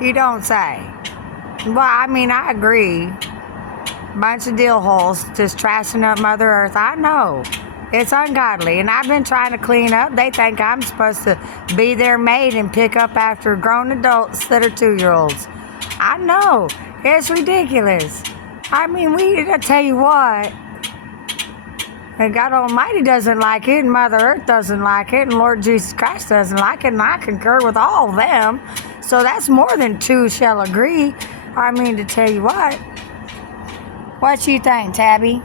You don't say. Well, I mean, I agree. Bunch of dill holes just trashing up Mother Earth. I know. It's ungodly. And I've been trying to clean up. They think I'm supposed to be their maid and pick up after grown adults that are 2-year-olds. I know. It's ridiculous. I mean, I tell you what. And God Almighty doesn't like it, and Mother Earth doesn't like it, and Lord Jesus Christ doesn't like it, and I concur with all of them. So that's more than two shall agree. I mean, to tell you what. What you think, Tabby?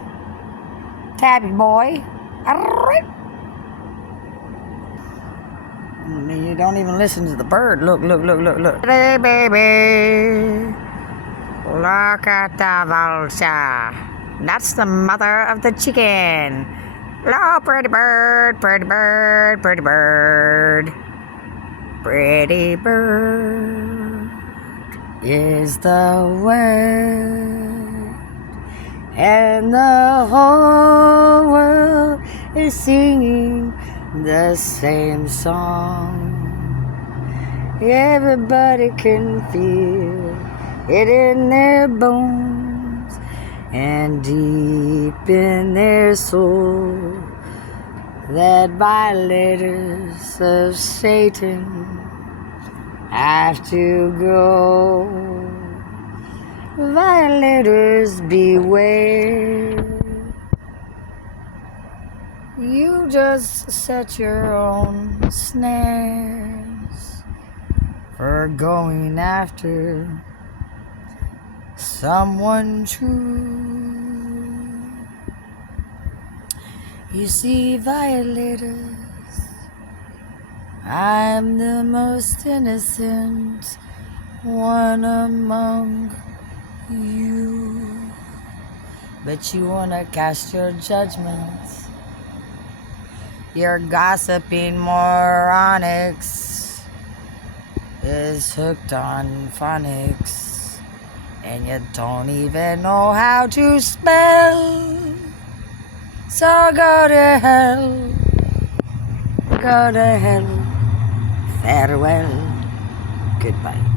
Tabby boy? You don't even listen to the bird. Look. Hey, baby. Look at the vulture. That's the mother of the chicken. Hello, pretty bird, pretty bird, pretty bird. Pretty bird is the word, and the whole world is singing the same song. Everybody can feel it in their bones and deep in their soul, that violators of Satan have to go. Violators beware. You just set your own snares for going after someone true. You see, violators, I'm the most innocent one among you. But you wanna cast your judgments. Your gossiping moronics is hooked on phonics, and you don't even know how to spell. So go to hell, farewell, goodbye.